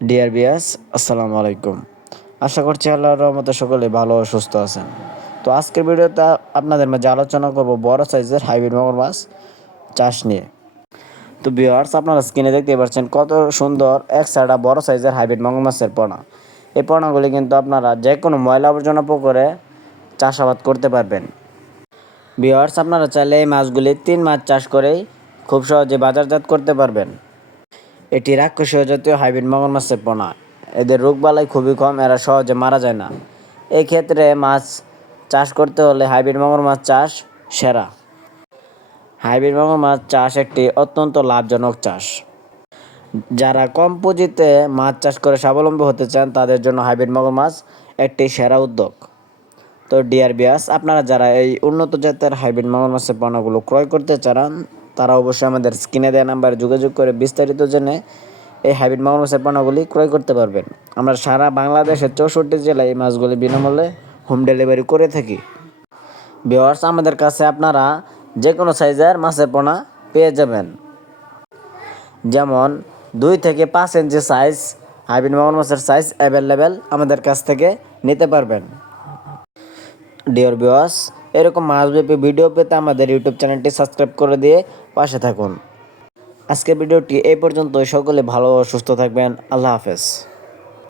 Deer বিয়াস, আসসালামু আলাইকুম। আশা করছি আল্লাহর রহমতে সকলে ভালো ও সুস্থ আছেন। তো আজকের ভিডিওতে আপনাদের মাঝে আলোচনা করব বড় সাইজের হাইব্রিড মাগুর মাছ চাষ নিয়ে। তো ভিউয়ার্স, আপনারা স্ক্রিনে দেখতে পাচ্ছেন কত সুন্দর এক সাইডা বড় সাইজের হাইব্রিড মাগুর মাছের পোনা। এই পোনাগুলি কিন্তু আপনারা যে কোনো ময়লা আবর্জনা পুকুরে চাষাবাদ করতে পারবেন। ভিউয়ার্স, আপনারা চাইলে এই মাছগুলি 3 মাস চাষ করেই খুব সহজে বাজারজাত করতে পারবেন। এটি রাক্ষসীয় জাতীয় হাইব্রিড মাগুর মাছের পোনা। এদের রোগবালাই খুবই কম, এরা সহজে মারা যায় না। এই ক্ষেত্রে মাছ চাষ করতে হলে হাইব্রিড মাগুর মাছ চাষ সেরা। হাইব্রিড মাগুর মাছ চাষ একটি অত্যন্ত লাভজনক চাষ। যারা কম পুঁজিতে মাছ চাষ করে স্বাবলম্বী হতে চান তাদের জন্য হাইব্রিড মাগুর মাছ একটি সেরা উদ্যোগ। তো ডিয়ার বিয়াস, আপনারা যারা এই উন্নত জাতের হাইব্রিড মাগুর মাছের পোনাগুলো ক্রয় করতে চান তারা অবশ্যই আমাদের স্ক্রিনে দেওয়া নাম্বারে যোগাযোগ করে বিস্তারিত জেনে এই হাইব্রিড মাগুর মাছের পোনাগুলি ক্রয় করতে পারবেন। আমরা সারা বাংলাদেশের 64 জেলায় এই মাছগুলি বিনামূল্যে হোম ডেলিভারি করে থাকি। ভিউয়ার্স, আমাদের কাছে আপনারা যে কোনো সাইজের মাছের পোনা পেয়ে যাবেন। যেমন 2 থেকে 5 ইঞ্চি সাইজ হাইব্রিড মাগুর মাছের সাইজ অ্যাভেলেবেল আমাদের কাছ থেকে নিতে পারবেন। ডিয়ার ভিউয়ার্স, এরকম মাছব্যাপী ভিডিও পেতে আমাদের ইউটিউব চ্যানেলটি সাবস্ক্রাইব করে দিয়ে পাশে থাকুন। আজকের ভিডিওটি এই পর্যন্তই। সকলে ভালো ও সুস্থ থাকবেন। আল্লাহ হাফেজ।